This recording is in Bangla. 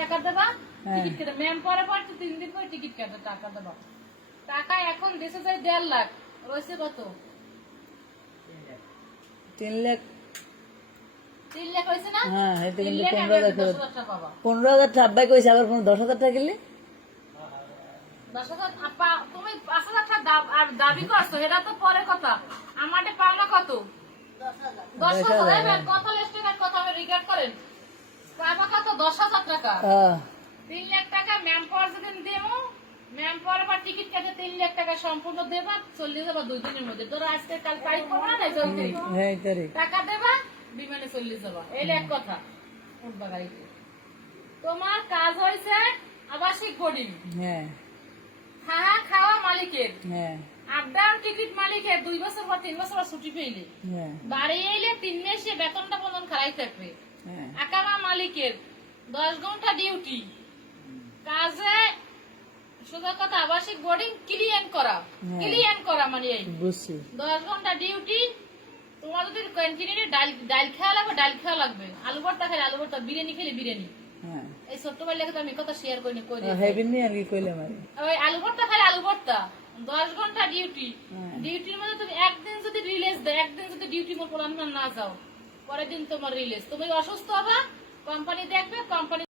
টাকা দেবা, টিকিট কেটে ম্যাম পরে পর 3 দিন পরে টিকিট কাটে টাকা দেবা। টাকা এখন দেশে যায় 1.5 লাখ, রয়েছে কত? 3 লাখ। 3 লাখ হয়েছে না? হ্যাঁ, এটা 3 কিন্তু লাখ 15,000 টাকা। 10,000 টাকা পাবা। 15,000 টাকা আব্বাই কইছে, আবার 10,000 টাকা কিনলে 10,000 আপা তুমি 5,000 টাকা আর দাবি করছো, এটা তো পরে কথা। আমাদের পাওনা কত? 10,000। কথা লেস্টের কথা আমি রিগার্ড করেন, পাবা কত? 10,000 টাকা। 3 লাখ টাকা ম্যাম পাওয়ার যেদিন দেবো, ম্যাম পাওয়ার আবার টিকিট কাটে 3 লাখ টাকা সম্পূর্ণ দেবা, চলে যাবা 2 দিনের মধ্যে। ধরো আজকে কাল তারিখ পাবো না, 4 তারিখ টাকা দেবা, বিমানে চলে যাবা। এই এক কথা। উঠবা গাড়িতে। তোমার কাজ হয়েছে আবাসিক বোর্ডিং, খাওয়া মালিকের, আপ-ডাউন টিকিট মালিকের। 2 বছর বা 3 বছর ছুটি পেইলে, বাড়ি এলে 3 মাসে বেতনটা বন্ধন খারাই থাকবে। আকামা মালিকের 10 ঘন্টা ডিউটি, কাজে সোজা কথা আবাসিক বোর্ডিং ক্লিয়ার করা মানে এই 10 ঘন্টা ডিউটি। তোমার যদি কন্টিনিউ ডাল খাওয়া লাগবে, আলু ভর্তা খেলে আলু ভর্তা, বিরিয়ানি খেলে বিরিয়ানি। এই ছোট্ট ভাই লাগে তো আমি কথা শেয়ার করিনি, ওই আলু ভর্তা খাইলে আলু ভর্তা। 10 ঘন্টা ডিউটি, ডিউটির মধ্যে তুমি একদিন যদি রিলিজ দেয়, একদিন যদি ডিউটি মোর না যাও, পরের দিন তোমার রিলিজ। তুমি অসুস্থ হবা, কোম্পানি দেখবে, কোম্পানি